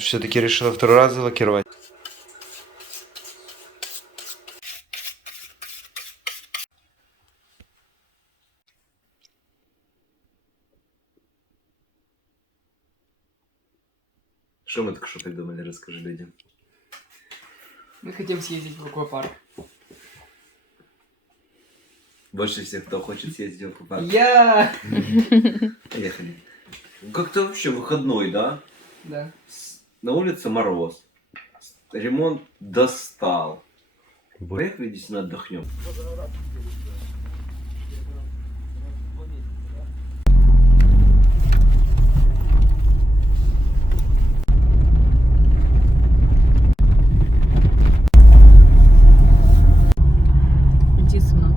Все-таки решила второй раз залокировать. Что мы только что придумали, расскажи людям. Мы хотим съездить в аквапарк. Больше всех, кто хочет съездить в аквапарк. Я! Поехали. Как-то вообще выходной, да? Да. На улице мороз. Ремонт достал. Поехали, действительно отдохнем. Иди со мной.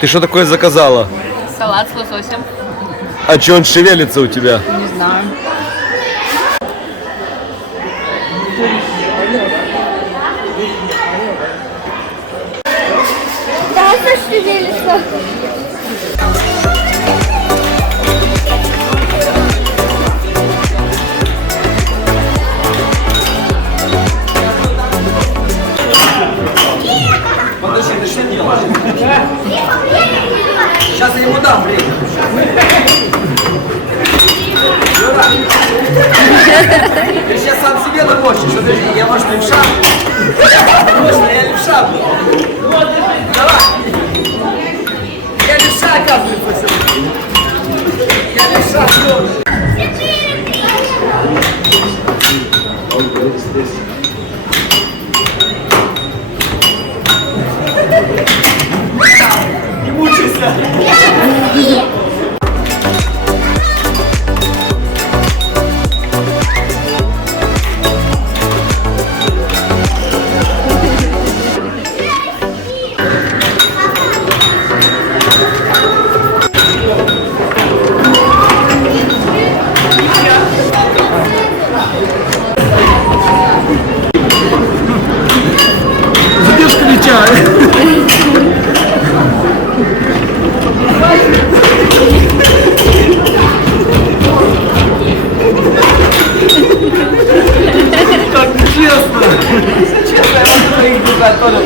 Ты что такое заказала? Салат с лососем. А че он шевелится у тебя? Не знаю. Да, зашевелится. Подожди, ты что делаешь? Сейчас я ему дам время. Юра, ты сейчас сам себе намочишь. Подожди, я, может, левша? Может, я левша был? Давай. Я левша, оказывается, сегодня. Я левша, все. Не мучайся! Задержка мяча! Так нечестно! Честно, я могу их держать тоже.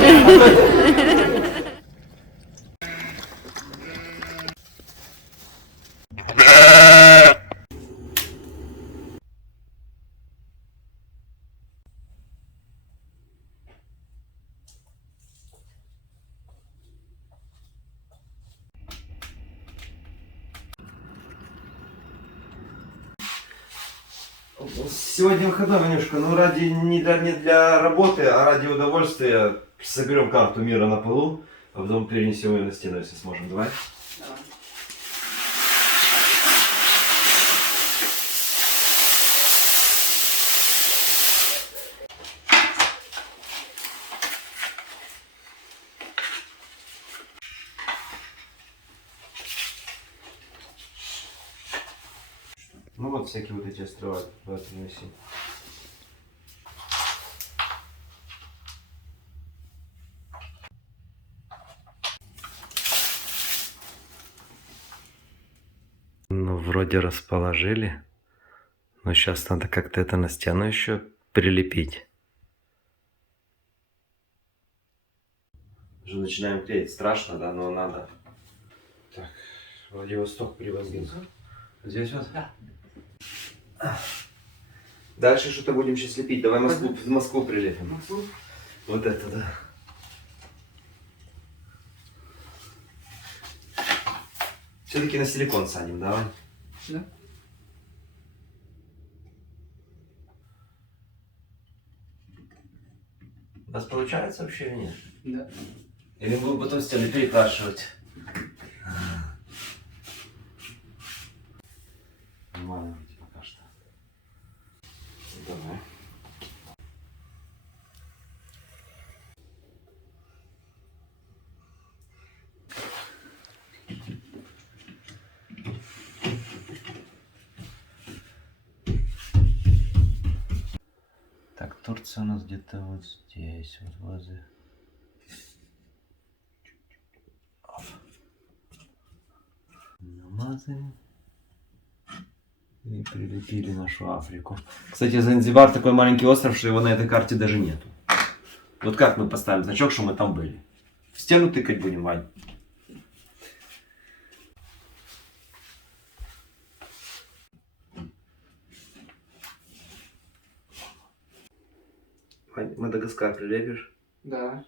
Сегодня выходной, Ванюшка, ну ради не для работы, а ради удовольствия соберем карту мира на полу, а потом перенесем ее на стену, если сможем. Давай. Давай. Ну вот всякие вот эти острова в этой оси. Ну, вроде расположили. Но сейчас надо как-то это на стену еще прилепить. Уже начинаем клеить. Страшно, да, но надо. Так, Владивосток привозил. Здесь вот? Да. Дальше что-то будем сейчас лепить. Давай Москву прилепим. Вот это, да. Все-таки на силикон садим, давай. Да? У нас получается вообще или нет? Да. Или мы будем потом стены перекрашивать? Нормально вроде пока что. Давай. Так, Турция у нас где-то вот здесь, вот возле. Намазали. И прилепили нашу Африку. Кстати, Занзибар такой маленький остров, что его на этой карте даже нету. Вот как мы поставим значок, что мы там были? В стену тыкать будем, Вань? Вань, Мадагаскар прилепишь? Да.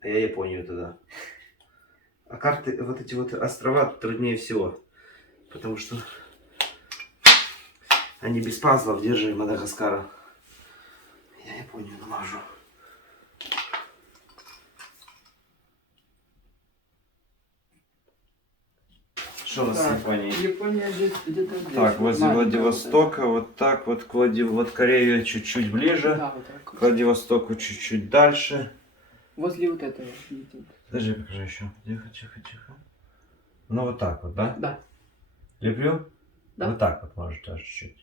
А я Японию туда. А карты, вот эти вот острова труднее всего. Потому что они без пазлов, держи Мадагаскара. Я Японию намажу. Что у нас с Японией? Япония где-то здесь. Так, возле Владивостока, вот так вот, вот Корея чуть-чуть ближе, Да, вот так. к Владивостоку чуть-чуть дальше. Возле вот этого. видите. Подожди, покажи еще. Тихо, тихо, тихо. Ну вот так вот, да? Да. Леплю? Да. Вот так вот, может, даже чуть-чуть.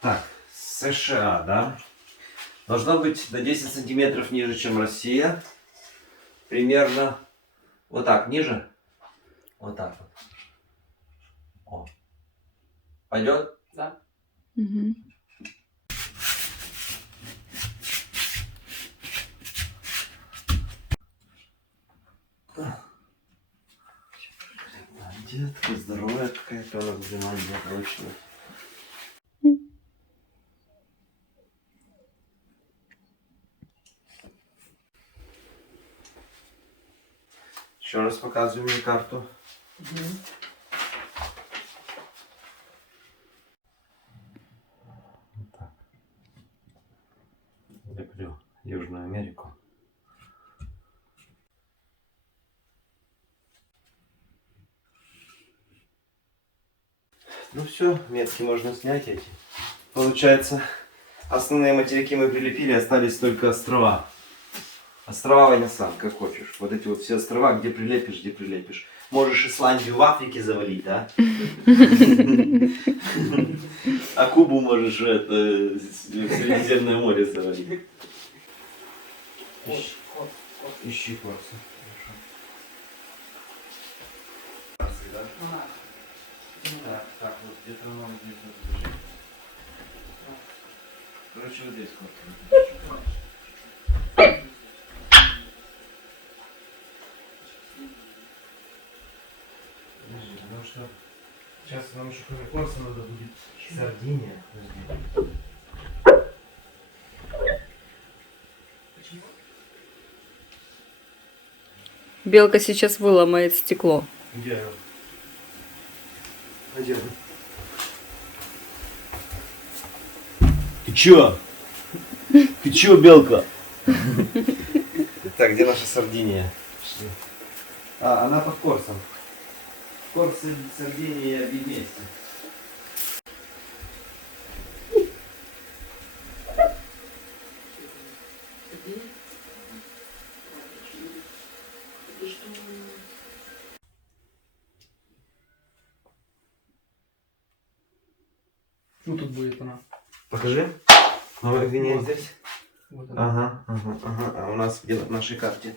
Так, США, да? Должно быть на 10 сантиметров ниже, чем Россия. Примерно вот так, ниже. Вот так вот. О. Пойдет? Да. Угу. Детка здоровая какая-то у нас Гренландия точно. Еще раз показываю мне карту. Вот так. Леплю Южную Америку. Ну все, метки можно снять эти. Получается, основные материки мы прилепили, остались только острова. Острова, Ваня, сам, как хочешь. Вот эти вот все острова, где прилепишь, где прилепишь. Можешь Исландию в Африке завалить, да? А Кубу можешь это, в Средиземное море завалить. Ищи кварцы. Кварцы, да? Так, вот где-то оно здесь вот лежит. Короче, вот здесь кварцы. Подожди, потому что сейчас нам еще кроме кварца надо будет Сардиния. Подожди. Белка сейчас выломает стекло. Где оно? Где оно? Ты чё? Ты чё, Белка? Так, где наша Сардиния? А, она под Корсом. Корс и Сардиния вместе. Вот тут будет она. Покажи. Новая Гвинея Вот. здесь. Вот она. Ага. А у нас где на нашей карте?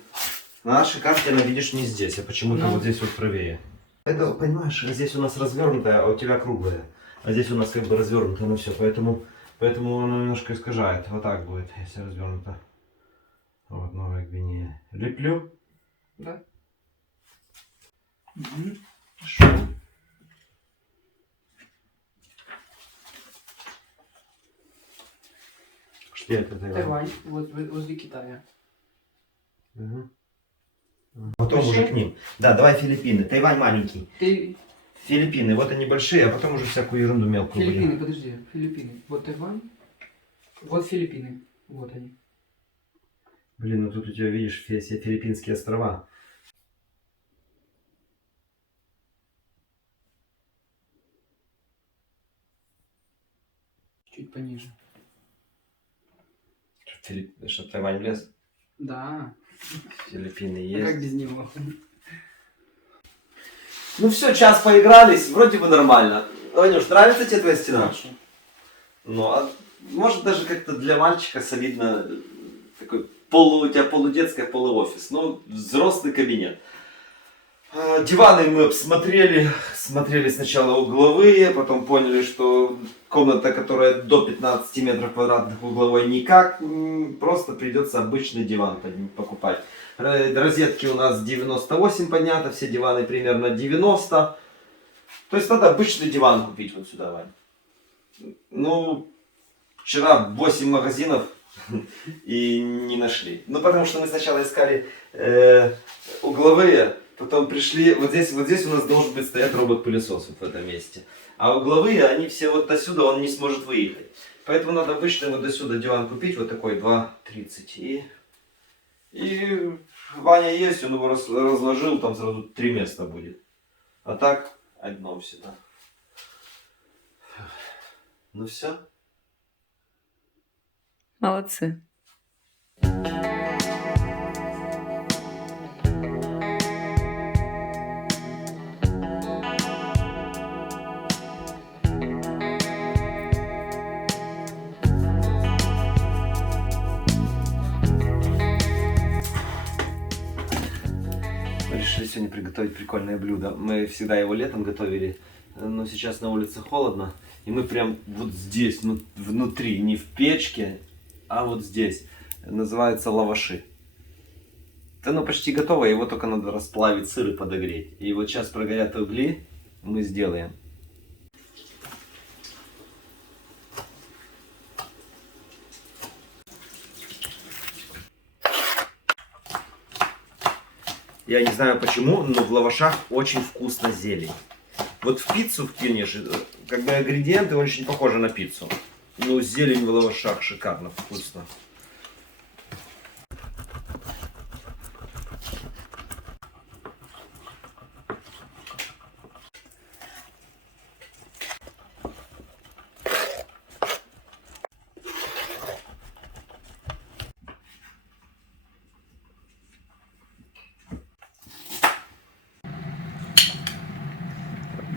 На нашей карте она, видишь, не здесь, а почему-то Ну. вот здесь вот правее. Это, понимаешь, здесь у нас развернутая, а у тебя круглая. А здесь у нас как бы развернуто, ну все, поэтому оно немножко искажает. Вот так будет, если развернуто. Вот Новая Гвинея. Леплю. Да. Мгм. Хорошо. Что это Тайвань? Тайвань, вот возле Китая. Угу. Потом уже к ним. Да, давай Филиппины. Тайвань маленький. Ты... Филиппины, вот они большие, а потом уже всякую ерунду мелкую будем. Филиппины, подожди. Филиппины. Вот Тайвань. Вот Филиппины. Вот они. Блин, ну тут у тебя, видишь, все филиппинские острова. Чуть пониже. Что, Тайвань влез? Да. Филиппины А есть. как без него? Ну все, час поигрались, вроде бы нормально. Ванюш, нравится тебе твоя стена? Очень. Ну, а может даже как-то для мальчика солидно, такой у тебя полудетская, полуофис. Ну, взрослый кабинет. Диваны мы обсмотрели, смотрели сначала угловые, потом поняли, что комната, которая до 15 метров квадратных угловой, никак, просто придется обычный диван покупать. Розетки у нас 98 поднято, все диваны примерно 90. То есть надо обычный диван купить вот сюда, Вань. Ну, вчера 8 магазинов и не нашли. Ну, потому что мы сначала искали угловые, потом пришли, вот здесь у нас должен быть стоять робот-пылесос вот в этом месте. А угловые, они все вот до сюда, он не сможет выехать. Поэтому надо обычный вот до сюда диван купить, вот такой 2,30. И Ваня есть, он его разложил, там сразу 3 места будет. А так, одно всегда. Ну все. Молодцы. Мы решили сегодня приготовить прикольное блюдо. Мы всегда его летом готовили, но сейчас на улице холодно. И мы прям вот здесь, внутри, не в печке, а вот здесь. Называется лаваши. Оно почти готово, его только надо расплавить, сыр и подогреть. И вот сейчас прогорят угли, мы сделаем. Я не знаю почему, но в лавашах очень вкусно зелень. Вот в пиццу вкинешь, как бы ингредиенты очень похожи на пиццу. Но зелень в лавашах шикарно вкусно.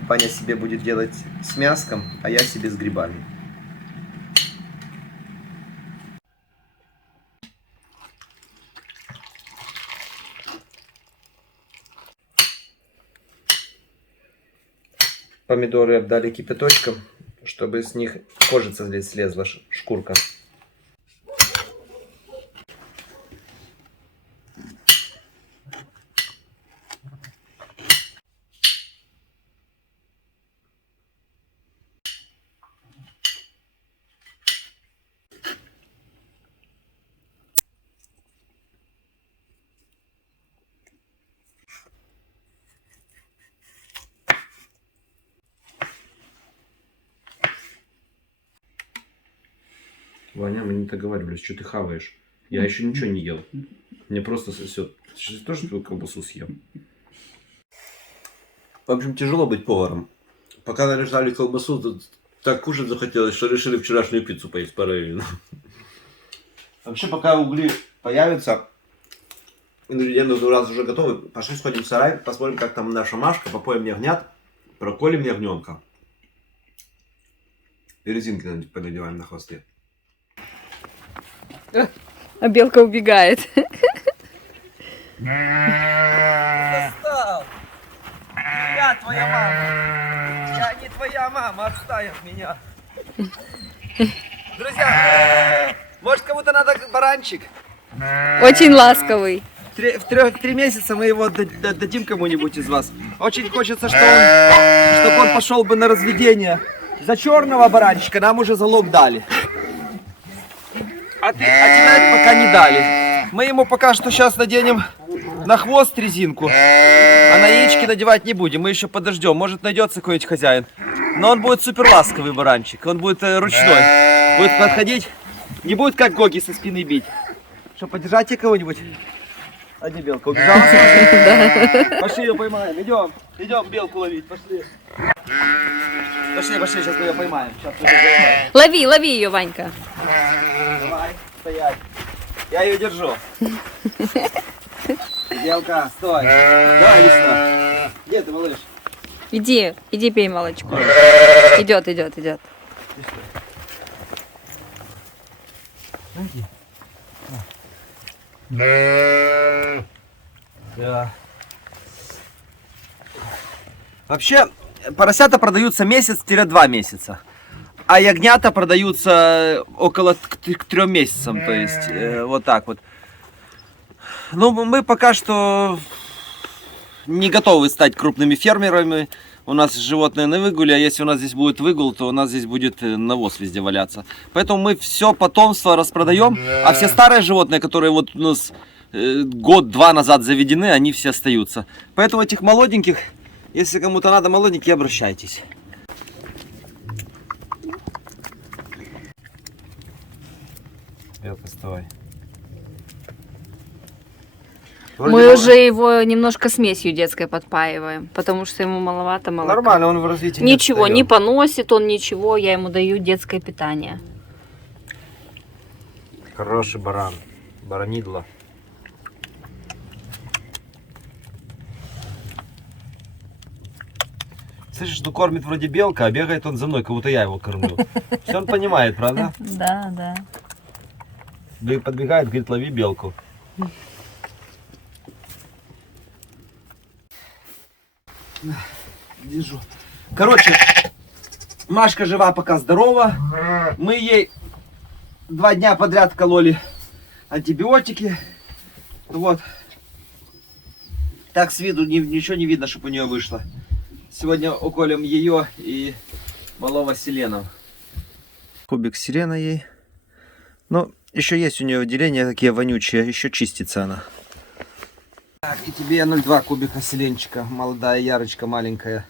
Ваня себе будет делать с мяском, а я себе с грибами. Помидоры обдали кипяточком, чтобы с них кожица здесь слезла, шкурка. Ваня, мы не договаривались, что ты хаваешь. Я еще ничего не ел. Мне просто сосет. Сейчас тоже твою колбасу съем. В общем, тяжело быть поваром. Пока нарезали колбасу, так кушать захотелось, что решили вчерашнюю пиццу поесть параллельно. Вообще, пока угли появятся, ингредиенты у нас уже готовы. Пошли сходим в сарай, посмотрим, как там наша Машка, попоем ягнят, проколем ягненка. И резинки понадеваем на хвосте. А белка убегает. Достал! Я твоя мама! Я не твоя мама, отстань от меня! Друзья, может кому-то надо баранчик? Очень ласковый. В 3 месяца мы его дадим кому-нибудь из вас. Очень хочется, чтобы он пошел бы на разведение. За черного баранчика нам уже залог дали. А тебя пока не дали. Мы ему пока что сейчас наденем на хвост резинку, а на яички надевать не будем. Мы еще подождем. Может, найдется какой-нибудь хозяин. Но он будет супер ласковый баранчик. Он будет ручной. Будет подходить. Не будет как Гоги со спины бить. Что, подержать тебе кого-нибудь? А где белка? Убежала? Пошли ее поймаем. Идем. Идем белку ловить. Пошли. Пошли, сейчас мы ее поймаем. Лови ее, Ванька. Давай, стоять. Я ее держу. Белка, стой. Давай, листа. Где ты, малыш? Иди пей молочко. Идет. Да. Вообще, поросята продаются месяц-2 месяца. А ягнята продаются около к 3 месяцам. То есть, вот так вот. Ну, мы пока что не готовы стать крупными фермерами. У нас животные на выгуле, а если у нас здесь будет выгул, то у нас здесь будет навоз везде валяться. Поэтому мы все потомство распродаем, а все старые животные, которые вот у нас год-два назад заведены, они все остаются. Поэтому этих молоденьких, если кому-то надо молоденькие, обращайтесь. Белка, вставай. Мы уже его немножко смесью детской подпаиваем, потому что ему маловато молока. Нормально, он в развитии Ничего, не поносит он ничего, я ему даю детское питание. Хороший баран. Баранидло. Слышишь, ну кормит вроде белка, а бегает он за мной, как будто я его кормлю. Все он понимает, правда? Да. Подбегает, говорит, лови белку. Держу. Короче, Машка жива, пока здорова. Мы ей 2 дня подряд кололи антибиотики. Вот. Так с виду ничего не видно, чтобы у нее вышло. Сегодня уколем ее и малого селеном. Кубик сирена ей. Но еще есть у нее выделения такие вонючие, еще чистится она. Так, и тебе 0,2 кубика селенчика, молодая ярочка маленькая.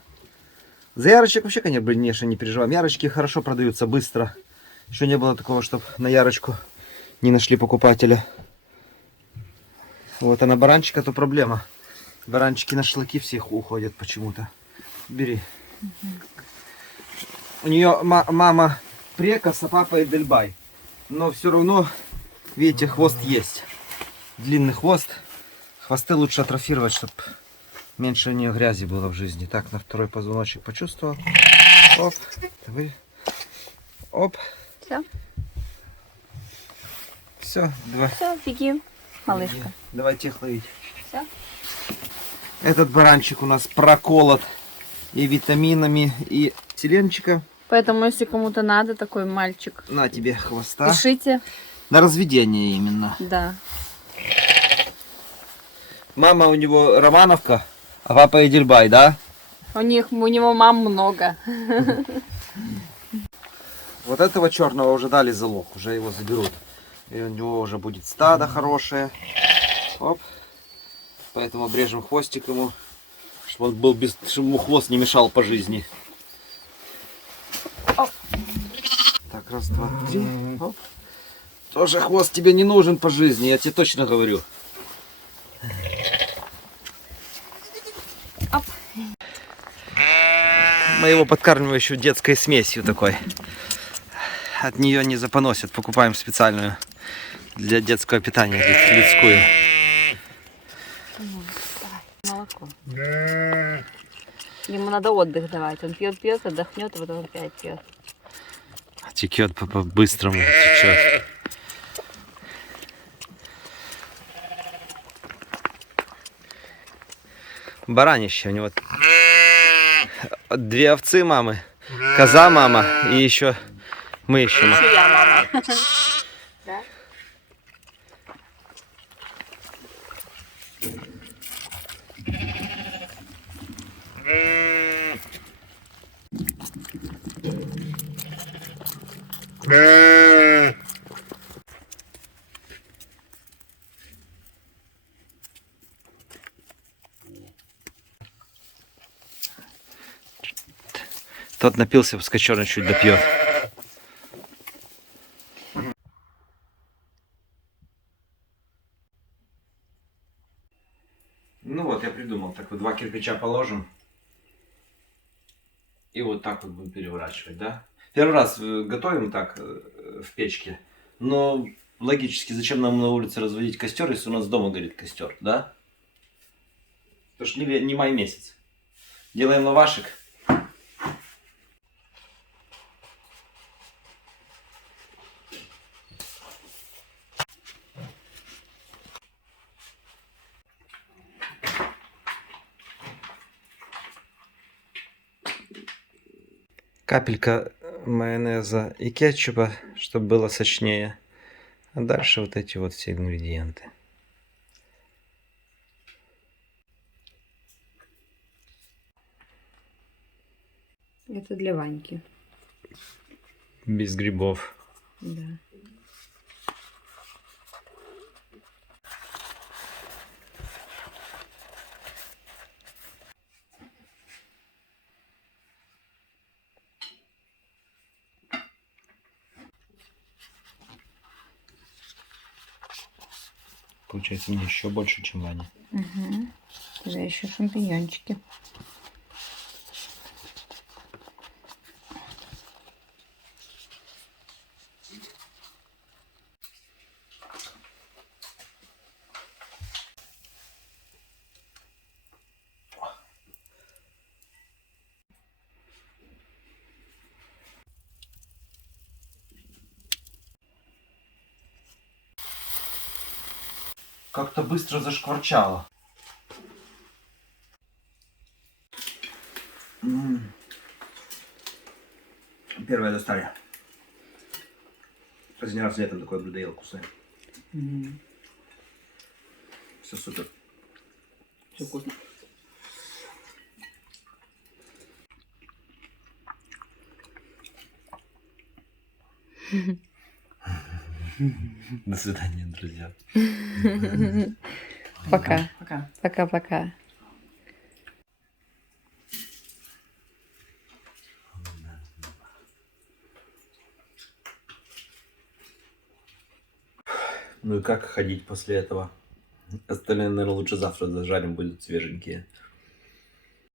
За ярочек вообще, конечно, не переживаем. Ярочки хорошо продаются быстро. Еще не было такого, чтобы на ярочку не нашли покупателя. Вот, а на баранчика то проблема. Баранчики на шашлыки всех уходят почему-то. Бери. У нее мама прекас, а папа Эдельбай. Но все равно, видите, хвост есть. Длинный хвост. Хвосты лучше атрофировать, чтобы меньше у нее грязи было в жизни. Так, на второй позвоночник почувствовал. Оп. Оп. Все. Все, давай. Все, беги, малышка. Давайте их ловить. Все. Этот баранчик у нас проколот и витаминами, и селенчика. Поэтому, если кому-то надо такой мальчик, На тебе хвоста. пишите. На разведение именно. Да. Мама у него Романовка, а папа Эдельбай, да? У него мам много. Вот этого черного уже дали залог, уже его заберут. И у него уже будет стадо хорошее. Оп. Поэтому обрежем хвостик ему, чтобы он был чтобы ему хвост не мешал по жизни. Оп. Так, раз, два, три. Оп. Тоже хвост тебе не нужен по жизни, я тебе точно говорю. Оп. Мы его подкармливаем еще детской смесью такой. От нее не запоносят. Покупаем специальную для детского питания, людскую. Молоко. Ему надо отдых давать. Он пьет, отдохнет, а потом опять пьет. Текет по-быстрому, течет. Баранище у него. 2 овцы мамы, коза мама и еще мы еще. Я мама. Тот напился, пускай черный чуть допьет. Ну вот, я придумал. Так вот 2 кирпича положим. И вот так вот будем переворачивать, да? Первый раз готовим так в печке. Но логически, зачем нам на улице разводить костер, если у нас дома горит костер, да? Потому что не май месяц. Делаем лавашек. Капелька майонеза и кетчупа, чтобы было сочнее. А дальше вот эти вот все ингредиенты. Это для Ваньки. Без грибов. Да. Получается, мне еще больше, чем Ваня. Угу. Да, еще шампиньончики. Как-то быстро зашкварчало. Первое достали. Последний раз летом такое блюдо ел вкусное. Все супер. Все вкусно. До свидания, друзья. Пока. Пока. Пока-пока. Ну и как ходить после этого? Остальные, наверное, лучше завтра зажарим, будут свеженькие.